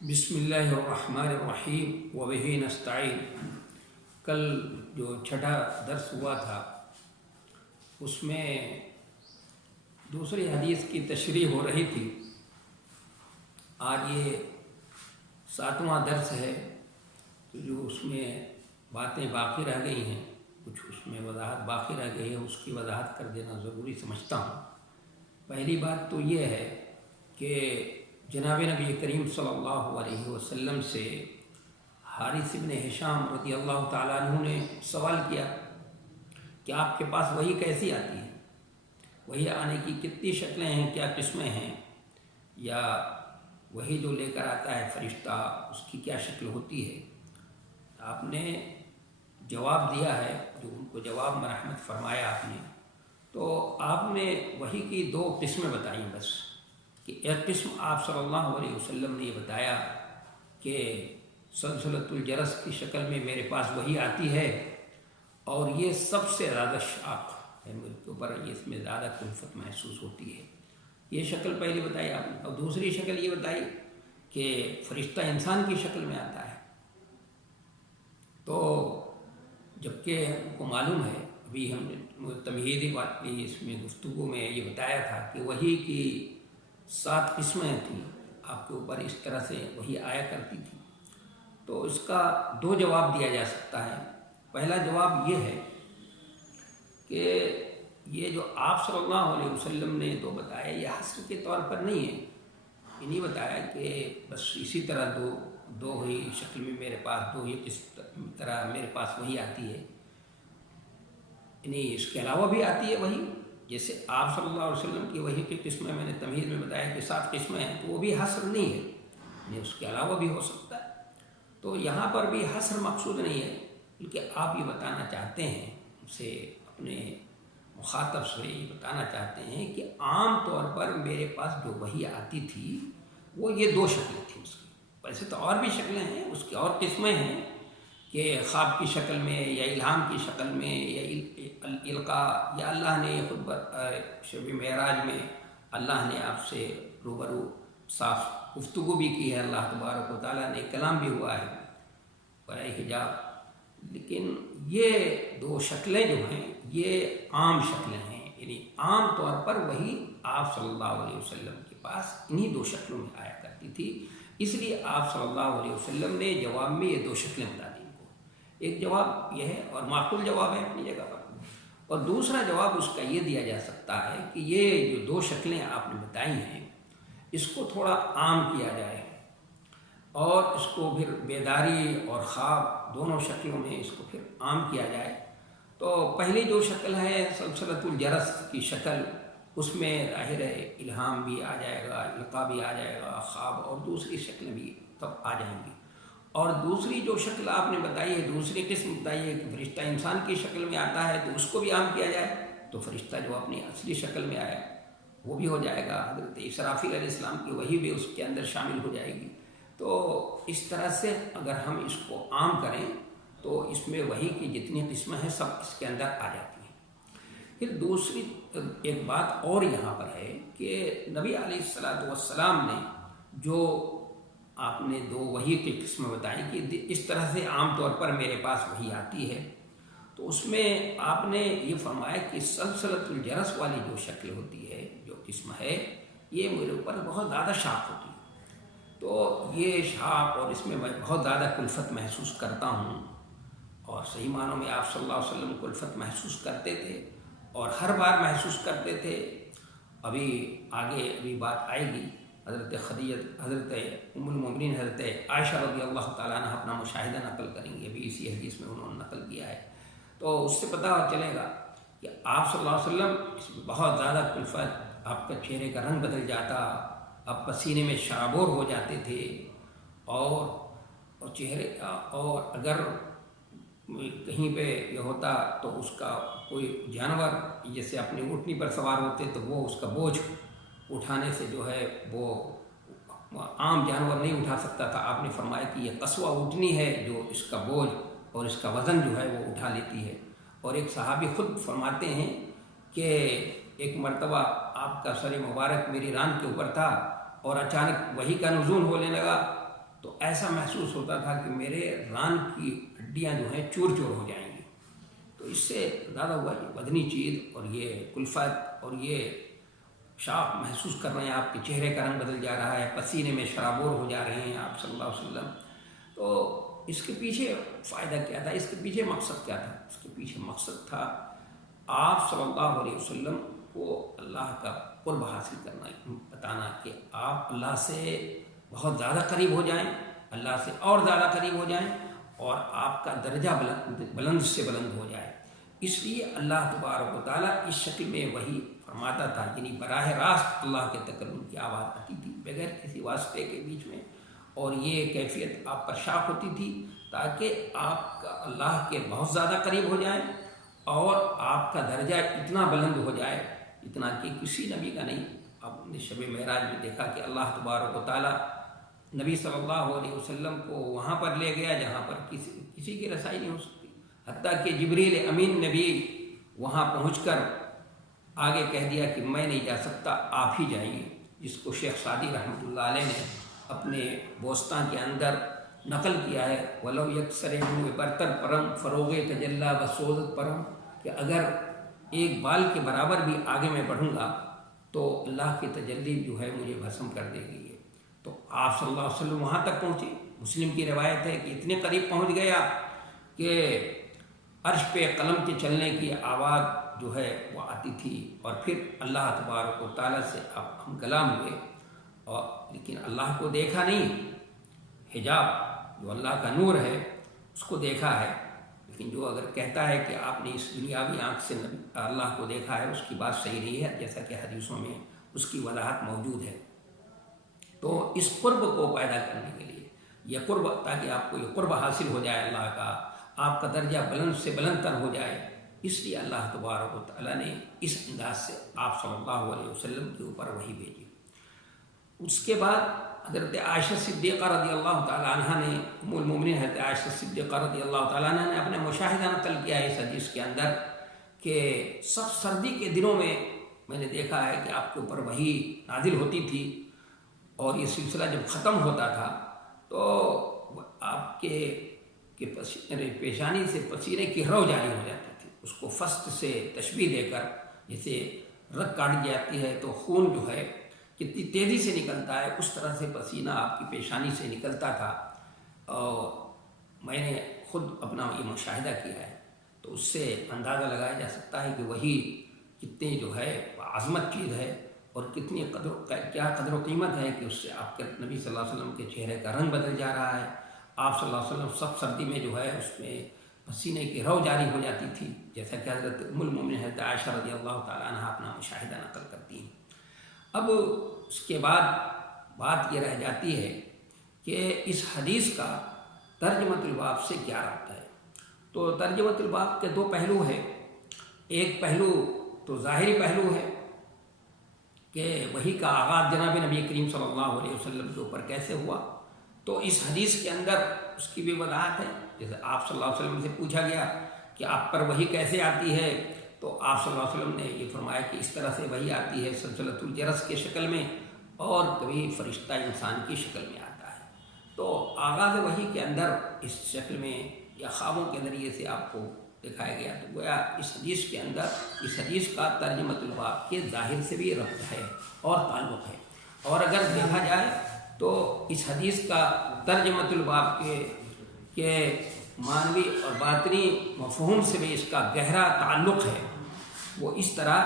بسم اللہ الرحمن الرحیم وبہ نستعین۔ کل جو چھٹا درس ہوا تھا اس میں دوسری حدیث کی تشریح ہو رہی تھی۔ آج یہ 7واں درس ہے، تو جو اس میں باتیں باقی رہ گئی ہیں، کچھ اس میں وضاحت باقی رہ گئی ہے، اس کی وضاحت کر دینا ضروری سمجھتا ہوں۔ پہلی بات تو یہ ہے کہ جناب نبی کریم صلی اللہ علیہ وسلم سے حارث بن ہشام رضی اللہ تعالیٰ عنہ نے سوال کیا کہ آپ کے پاس وحی کیسی آتی ہے، وحی آنے کی کتنی شکلیں ہیں، کیا قسمیں ہیں، یا وحی جو لے کر آتا ہے فرشتہ اس کی کیا شکل ہوتی ہے۔ آپ نے جواب دیا ہے، جو ان کو جواب مرحمت فرمایا آپ نے، تو آپ نے وحی کی 2 قسمیں بتائیں بس، کہ ایک قسم آپ صلی اللہ علیہ وسلم نے یہ بتایا کہ سلسلۃ الجرس کی شکل میں میرے پاس وحی آتی ہے، اور یہ سب سے زیادہ شاق ہے میرے کے اوپر، اس میں زیادہ کلفت محسوس ہوتی ہے۔ یہ شکل پہلی بتائی آپ نے، اور دوسری شکل یہ بتائی کہ فرشتہ انسان کی شکل میں آتا ہے۔ تو جبکہ ہم کو معلوم ہے، ابھی ہم نے تمہیدی بات کی اس میں گفتگو میں یہ بتایا تھا کہ وحی کی 7 قسمیں تھیں، آپ کے اوپر اس طرح سے وحی آیا کرتی تھی۔ تو اس کا 2 جواب دیا جا سکتا ہے۔ پہلا جواب یہ ہے کہ یہ جو آپ صلی اللہ علیہ وسلم نے 2 بتایا، یہ حصر کے طور پر نہیں ہے، یہ نہیں بتایا کہ بس اسی طرح دو ہی شکل میں میرے پاس 2 ہی کس طرح میرے پاس وحی آتی ہے، یعنی اس کے علاوہ بھی آتی ہے وحی۔ جیسے آپ صلی اللہ علیہ وسلم کی وحی کی قسمیں میں نے تمہید میں بتایا کہ 7 قسمیں ہیں، تو وہ بھی حصر نہیں ہے، یعنی اس کے علاوہ بھی ہو سکتا ہے۔ تو یہاں پر بھی حصر مقصود نہیں ہے، بلکہ آپ یہ بتانا چاہتے ہیں، اسے اپنے مخاطب سے یہ بتانا چاہتے ہیں کہ عام طور پر میرے پاس جو وحی آتی تھی وہ یہ 2 شکلیں تھیں اس کی۔ ویسے تو اور بھی شکلیں ہیں، اس کی اور قسمیں ہیں کہ خواب کی شکل میں، یا الہام کی شکل میں، یا القاء، یا اللہ نے خود شب معراج میں اللہ نے آپ سے روبرو صاف گفتگو بھی کی ہے، اللہ تبارک و تعالیٰ نے کلام بھی ہوا ہے برائے حجاب۔ لیکن یہ 2 شکلیں جو ہیں یہ عام شکلیں ہیں، یعنی عام طور پر وہی آپ صلی اللہ علیہ وسلم کے پاس انہی 2 شکلوں میں آیا کرتی تھی، اس لیے آپ صلی اللہ علیہ وسلم نے جواب میں یہ 2 شکلیں بتا دی ان کو۔ ایک جواب یہ ہے، اور معقول جواب ہے اپنی جگہ پر، اور دوسرا جواب اس کا یہ دیا جا سکتا ہے کہ یہ جو 2 شکلیں آپ نے بتائی ہیں اس کو تھوڑا عام کیا جائے، اور اس کو پھر بیداری اور خواب دونوں شکلوں میں اس کو پھر عام کیا جائے۔ تو پہلی جو شکل ہے سلسلۃ الجرس کی شکل، اس میں ظاہر ہے الہام بھی آ جائے گا، القاء بھی آ جائے گا، خواب اور دوسری شکلیں بھی تب آ جائیں گی۔ اور دوسری جو شکل آپ نے بتائی ہے، دوسری قسم بتائی ہے کہ فرشتہ انسان کی شکل میں آتا ہے، تو اس کو بھی عام کیا جائے، تو فرشتہ جو اپنی اصلی شکل میں آیا وہ بھی ہو جائے گا، حضرت اسرافیل علیہ السلام کی وحی بھی اس کے اندر شامل ہو جائے گی۔ تو اس طرح سے اگر ہم اس کو عام کریں تو اس میں وحی کی جتنی قسمیں ہیں سب اس کے اندر آ جاتی ہیں۔ پھر دوسری ایک بات اور یہاں پر ہے کہ نبی علیہ السلام نے جو آپ نے 2 وحی کی قسمیں بتائی کہ اس طرح سے عام طور پر میرے پاس وحی آتی ہے، تو اس میں آپ نے یہ فرمایا کہ سلسلۃ الجرس والی جو شکل ہوتی ہے، جو قسم ہے، یہ میرے اوپر بہت زیادہ شاق ہوتی ہے۔ تو یہ شاق، اور اس میں میں بہت زیادہ کلفت محسوس کرتا ہوں، اور صحیح معنوں میں آپ صلی اللہ علیہ وسلم کلفت محسوس کرتے تھے، اور ہر بار محسوس کرتے تھے۔ ابھی آگے بات آئے گی، حضرت ام المومنین حضرت عائشہ رضی اللہ تعالیٰ عنہ اپنا مشاہدہ نقل کریں گے، ابھی اسی حدیث میں انہوں نے نقل کیا ہے، تو اس سے پتہ چلے گا کہ آپ صلی اللہ علیہ وسلم اس میں بہت زیادہ کلفت، آپ کا چہرے کا رنگ بدل جاتا، آپ پسینے میں شرابور ہو جاتے تھے، اور چہرے اور اگر کہیں پہ یہ ہوتا تو اس کا کوئی جانور جیسے اپنی اونٹنی پر سوار ہوتے تو وہ اس کا بوجھ اٹھانے سے جو ہے وہ عام جانور نہیں اٹھا سکتا تھا۔ آپ نے فرمایا کہ یہ قصوہ اونٹنی ہے جو اس کا بوجھ اور اس کا وزن جو ہے وہ اٹھا لیتی ہے۔ اور ایک صحابی خود فرماتے ہیں کہ ایک مرتبہ آپ کا سر مبارک میری ران کے اوپر تھا، اور اچانک وحی کا نزول ہونے لگا، تو ایسا محسوس ہوتا تھا کہ میرے ران کی ہڈیاں جو ہیں چور چور ہو جائیں گی۔ تو اس سے زیادہ ہوا یہ بدنی چیز اور یہ کلفت اور یہ شاپ محسوس کر رہے ہیں، آپ کے چہرے کا رنگ بدل جا رہا ہے، پسینے میں شرابور ہو جا رہے ہیں آپ صلی اللہ علیہ وسلم۔ تو اس کے پیچھے فائدہ کیا تھا، اس کے پیچھے مقصد کیا تھا؟ اس کے پیچھے مقصد تھا آپ صلی اللہ علیہ وسلم کو اللہ کا قرب حاصل کرنا، بتانا کہ آپ اللہ سے بہت زیادہ قریب ہو جائیں، اللہ سے اور زیادہ قریب ہو جائیں، اور آپ کا درجہ بلند سے بلند ہو جائے۔ اس لیے اللہ تبارک و تعالیٰ اس شکل میں وحی فرماتا تھا، یعنی براہ راست اللہ کے تکلم کی آواز آتی تھی بغیر کسی واسطے کے بیچ میں، اور یہ کیفیت آپ پر شاق ہوتی تھی تاکہ آپ کا اللہ کے بہت زیادہ قریب ہو جائیں اور آپ کا درجہ اتنا بلند ہو جائے اتنا کہ کسی نبی کا نہیں۔ آپ نے شب معراج میں دیکھا کہ اللہ تبارک و تعالیٰ نبی صلی اللہ علیہ وسلم کو وہاں پر لے گیا جہاں پر کسی کی رسائی نہیں ہو سکتی، حتیٰ کہ جبریل امین نبی وہاں پہنچ کر آگے کہہ دیا کہ میں نہیں جا سکتا، آپ ہی جائیے، جس کو شیخ سعدی رحمۃ اللہ علیہ نے اپنے بوستان کے اندر نقل کیا ہے، وَلَوْ يَكْسَرِ برتر پرم فروغ تجلّہ بسوزت پرم، کہ اگر ایک بال کے برابر بھی آگے میں بڑھوں گا تو اللہ کی تجلی جو ہے مجھے بھسم کر دے گی۔ تو آپ صلی اللہ علیہ وسلم وہاں تک پہنچے، مسلم کی روایت ہے کہ اتنے قریب پہنچ گئے آپ کہ عرش پہ قلم کے چلنے کی آواز جو ہے وہ آتی تھی، اور پھر اللہ تبارک و تعالیٰ سے آپ ہم کلام ہوئے، اور لیکن اللہ کو دیکھا نہیں، حجاب جو اللہ کا نور ہے اس کو دیکھا ہے، لیکن جو اگر کہتا ہے کہ آپ نے اس دنیاوی آنکھ سے اللہ کو دیکھا ہے اس کی بات صحیح نہیں ہے، جیسا کہ حدیثوں میں اس کی وضاحت موجود ہے۔ تو اس قرب کو پیدا کرنے کے لیے یہ قرب، تاکہ آپ کو یہ قرب حاصل ہو جائے اللہ کا، آپ کا درجہ بلند سے بلند تر ہو جائے، اس لیے اللہ تبارک و تعالیٰ نے اس انداز سے آپ صلی اللہ علیہ وسلم کے اوپر وحی بھیجی۔ اس کے بعد حضرت عائشہ صدیقہ رضی اللہ تعالیٰ عنہ نے، ام المومنین حضرت عائشہ صدیقہ رضی اللہ تعالیٰ عنہ نے اپنے مشاہدہ نقل کیا ہے اس حدیث کے اندر کہ سب سردی کے دنوں میں نے دیکھا ہے کہ آپ کے اوپر وحی نازل ہوتی تھی، اور یہ سلسلہ جب ختم ہوتا تھا تو آپ کے پیشانی سے پسینے کی رو جاری ہو جاتی تھی، اس کو فسق سے تشبیہ دے کر، جیسے رگ کاٹ جاتی ہے تو خون جو ہے کتنی تیزی سے نکلتا ہے اس طرح سے پسینہ آپ کی پیشانی سے نکلتا تھا، اور میں نے خود اپنا یہ مشاہدہ کیا ہے، تو اس سے اندازہ لگایا جا سکتا ہے کہ وہی کتنی جو ہے عظمت چیز ہے، اور کتنی کیا قدر و قیمت ہے کہ اس سے آپ کے نبی صلی اللہ علیہ وسلم کے چہرے کا رنگ بدل جا رہا ہے۔ آپ صلی اللہ علیہ وسلم سب سردی میں جو ہے اس میں پسینے کی رو جاری ہو جاتی تھی، جیسا کہ حضرت ام المومنین حضرت عائشہ رضی اللہ تعالیٰ عنہ اپنا مشاہدہ نقل کرتی ہیں۔ اب اس کے بعد بات یہ رہ جاتی ہے کہ اس حدیث کا ترجمۃ الباب سے کیا رابطہ ہے؟ تو ترجمۃ الباب کے دو پہلو ہیں، ایک پہلو تو ظاہری پہلو ہے کہ وحی کا آغاز جناب نبی کریم صلی اللہ علیہ وسلم کے اوپر کیسے ہوا، تو اس حدیث کے اندر اس کی بھی وضاحت ہے۔ جیسے آپ صلی اللہ علیہ وسلم سے پوچھا گیا کہ آپ پر وحی کیسے آتی ہے، تو آپ صلی اللہ علیہ وسلم نے یہ فرمایا کہ اس طرح سے وحی آتی ہے سلسلۃ الجرس کے شکل میں، اور کبھی فرشتہ انسان کی شکل میں آتا ہے۔ تو آغاز وحی کے اندر اس شکل میں یا خوابوں کے ذریعے سے آپ کو دکھایا گیا، تو گویا اس حدیث کے اندر اس حدیث کا ترجمۃ الباب کے ظاہر سے بھی ربط ہے اور تعلق ہے، اور اگر دیکھا جائے تو اس حدیث کا ترجمۃ الباب کے معنوی اور باطنی مفہوم سے بھی اس کا گہرا تعلق ہے، وہ اس طرح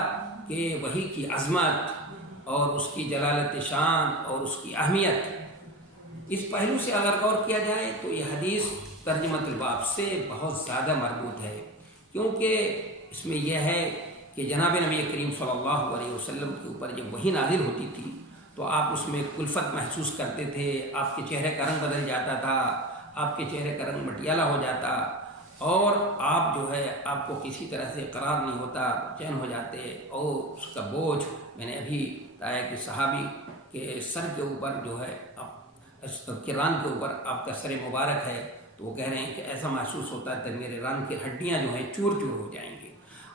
کہ وحی کی عظمت اور اس کی جلالت شان اور اس کی اہمیت، اس پہلو سے اگر غور کیا جائے تو یہ حدیث ترجمۃ الباب سے بہت زیادہ مربوط ہے، کیونکہ اس میں یہ ہے کہ جناب نبی کریم صلی اللہ علیہ وسلم کے اوپر جب وحی نازل ہوتی تھی تو آپ اس میں کلفت محسوس کرتے تھے، آپ کے چہرے کا رنگ بدل جاتا تھا، آپ کے چہرے کا رنگ مٹیالہ ہو جاتا، اور آپ جو ہے آپ کو کسی طرح سے قرار نہیں ہوتا، چین ہو جاتے، اور اس کا بوجھ، میں نے ابھی بتایا کہ صحابی کے سر کے اوپر جو ہے ران کے اوپر آپ کا سر مبارک ہے، تو وہ کہہ رہے ہیں کہ ایسا محسوس ہوتا ہے کہ میرے ران کی ہڈیاں جو ہیں چور چور ہو جائیں گی،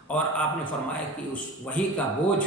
اور آپ نے فرمایا کہ اس وحی کا بوجھ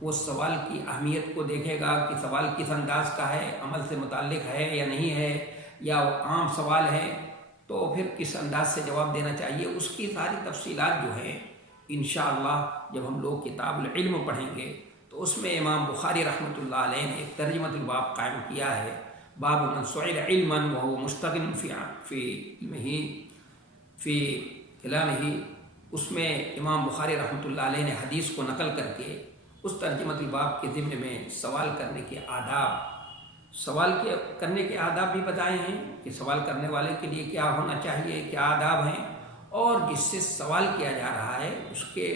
وہ سوال کی اہمیت کو دیکھے گا کہ سوال کس انداز کا ہے، عمل سے متعلق ہے یا نہیں ہے، یا وہ عام سوال ہے تو پھر کس انداز سے جواب دینا چاہیے، اس کی ساری تفصیلات جو ہیں انشاءاللہ جب ہم لوگ کتاب العلم پڑھیں گے تو اس میں امام بخاری رحمۃ اللہ علیہ نے ایک ترجمۃ الباب قائم کیا ہے، باب من سئل علما وهو مشتغل فی کلامہ. اس میں امام بخاری رحمۃ اللہ علیہ نے حدیث کو نقل کر کے اس ترجمۃ الباب کے ضمن میں سوال کرنے کے آداب بھی بتائے ہیں کہ سوال کرنے والے کے لیے کیا ہونا چاہیے، کیا آداب ہیں، اور جس سے سوال کیا جا رہا ہے اس کے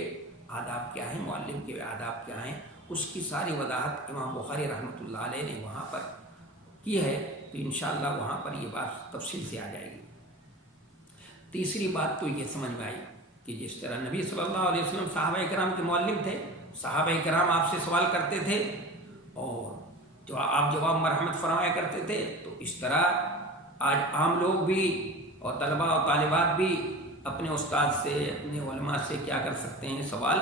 آداب کیا ہیں، معلم کے آداب کیا ہیں، اس کی ساری وضاحت امام بخاری رحمۃ اللہ علیہ نے وہاں پر کی ہے. تو انشاءاللہ وہاں پر یہ بات تفصیل سے آ جائے گی. تیسری بات تو یہ سمجھ میں آئی کہ جس طرح نبی صلی اللہ علیہ وسلم صحابہ کرام کے معلم تھے، صحابہ کرام آپ سے سوال کرتے تھے اور جو آپ جواب مرحمت فرمایا کرتے تھے، تو اس طرح آج عام لوگ بھی اور طلباء اور طالبات بھی اپنے استاد سے، اپنے علماء سے کیا کر سکتے ہیں، سوال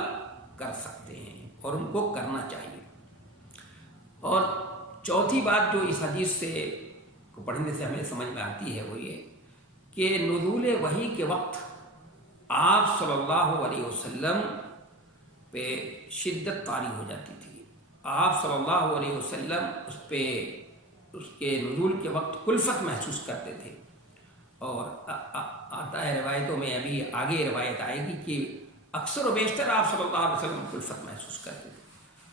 کر سکتے ہیں اور ان کو کرنا چاہیے. اور چوتھی بات جو اس حدیث سے کو پڑھنے سے ہمیں سمجھ میں آتی ہے وہ یہ کہ نزول وحی کے وقت آپ صلی اللہ علیہ وسلم پہ شدت طاری ہو جاتی تھی. آپ صلی اللہ علیہ وسلم اس کے نزول کے وقت کلفت محسوس کرتے تھے. اور آتا ہے روایتوں میں، ابھی آگے روایت آئے گی کہ اکثر و بیشتر آپ صلی اللہ علیہ وسلم کلفت محسوس کرتے تھے.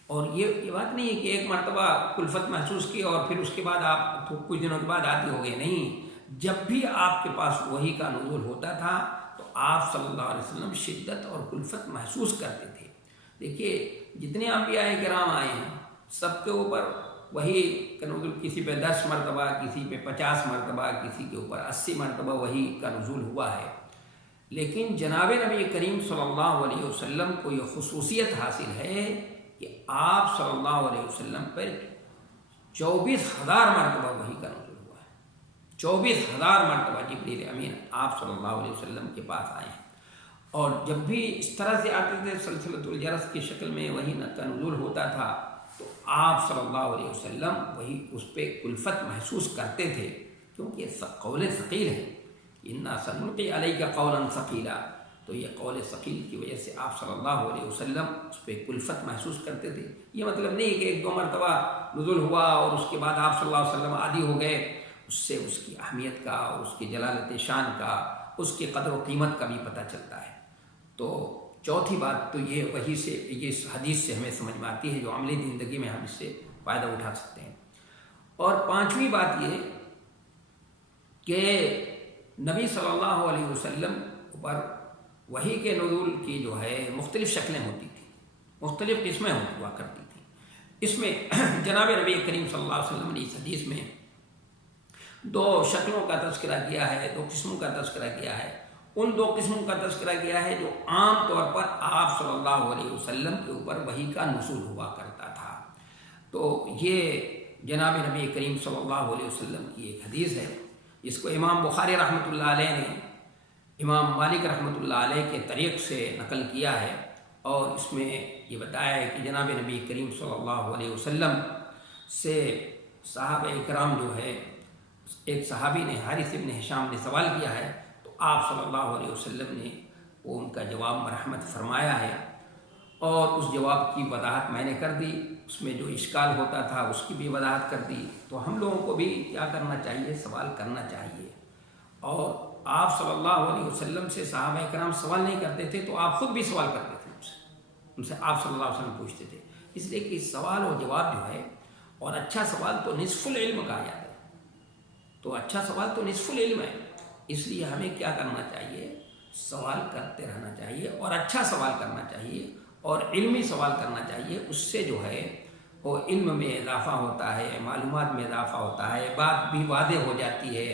اور یہ بات نہیں ہے کہ ایک مرتبہ کلفت محسوس کی اور پھر اس کے بعد آپ کچھ دنوں کے بعد عادی ہو گئے. نہیں، جب بھی آپ کے پاس وحی کا نزول ہوتا تھا تو آپ صلی اللہ علیہ وسلم شدت اور کلفت محسوس کرتے تھے. دیکھیے جتنے انبیاء کرام آئے ہیں سب کے اوپر وحی کا نزول، کسی پہ 10 مرتبہ، کسی پہ 50 مرتبہ، کسی کے اوپر 80 مرتبہ وحی کا نزول ہوا ہے. لیکن جناب نبی کریم صلی اللہ علیہ وسلم کو یہ خصوصیت حاصل ہے کہ آپ صلی اللہ علیہ وسلم پر 24,000 مرتبہ وحی کا نزول ہوا ہے. 24,000 مرتبہ جبریل امین آپ صلی اللہ علیہ وسلم کے پاس آئے ہیں. اور جب بھی اس طرح سے آتے تھے سلسلۃ الجرس کی شکل میں وحی کا نزول ہوتا تھا تو آپ صلی اللہ علیہ وسلم وہی اس پہ کلفت محسوس کرتے تھے، کیونکہ یہ قول ثقیل ہے. انا سنلقی علیک قولا ثقیلا، تو یہ قول ثقیل کی وجہ سے آپ صلی اللہ علیہ وسلم اس پہ کلفت محسوس کرتے تھے. یہ مطلب نہیں کہ 1-2 مرتبہ نزول ہوا اور اس کے بعد آپ صلی اللہ علیہ وسلم عادی ہو گئے. اس سے اس کی اہمیت کا اور اس کی جلالت شان کا، اس کی قدر و قیمت کا بھی پتہ چلتا ہے. تو چوتھی بات تو یہ وحی سے، یہ حدیث سے ہمیں سمجھ میں آتی ہے جو عملی زندگی میں ہم اس سے فائدہ اٹھا سکتے ہیں. اور پانچویں بات یہ کہ نبی صلی اللہ علیہ وسلم پر وحی کے نزول کی جو ہے مختلف شکلیں ہوتی تھیں، مختلف قسمیں ہوا کرتی تھیں. اس میں جناب نبی کریم صلی اللہ علیہ وسلم نے اس حدیث میں 2 شکلوں کا تذکرہ کیا ہے، 2 قسموں کا تذکرہ کیا ہے. ان 2 قسموں کا تذکرہ کیا ہے جو عام طور پر آپ صلی اللہ علیہ وسلم کے اوپر وحی کا نزول ہوا کرتا تھا. تو یہ جناب نبی کریم صلی اللہ علیہ وسلم کی ایک حدیث ہے جس کو امام بخاری رحمۃ اللہ علیہ نے امام مالک رحمۃ اللہ علیہ کے طریق سے نقل کیا ہے. اور اس میں یہ بتایا ہے کہ جناب نبی کریم صلی اللہ علیہ وسلم سے صحابہ کرام جو ہے، ایک صحابی نے، حارث ابن ہشام نے سوال کیا ہے تو آپ صلی اللہ علیہ وسلم نے وہ ان کا جواب مرحمت فرمایا ہے. اور اس جواب کی وضاحت میں نے کر دی، اس میں جو اشکال ہوتا تھا اس کی بھی وضاحت کر دی. تو ہم لوگوں کو بھی کیا کرنا چاہیے، سوال کرنا چاہیے. اور آپ صلی اللہ علیہ وسلم سے صحابہ کرام سوال نہیں کرتے تھے تو آپ خود بھی سوال کرتے تھے ان سے آپ صلی اللہ علیہ وسلم پوچھتے تھے. اس لیے کہ سوال و جواب جو ہے، اور اچھا سوال تو نصف العلم کہا جاتا ہے، تو اچھا سوال تو نصف العلم ہے. اس لیے ہمیں کیا کرنا چاہیے، سوال کرتے رہنا چاہیے اور اچھا سوال کرنا چاہیے اور علمی سوال کرنا چاہیے. اس سے جو ہے وہ علم میں اضافہ ہوتا ہے، معلومات میں اضافہ ہوتا ہے، بات بھی واضح ہو جاتی ہے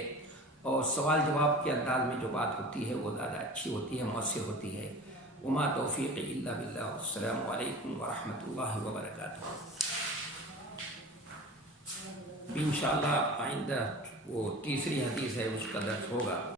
اور سوال جواب کے انداز میں جو بات ہوتی ہے وہ زیادہ اچھی ہوتی ہے، مؤثر ہوتی ہے. وما توفیق الا باللہ. السلام علیکم ورحمۃ اللہ وبرکاتہ. انشاءاللہ آئندہ وہ تیسری حدیث ہے اس کا درس ہوگا.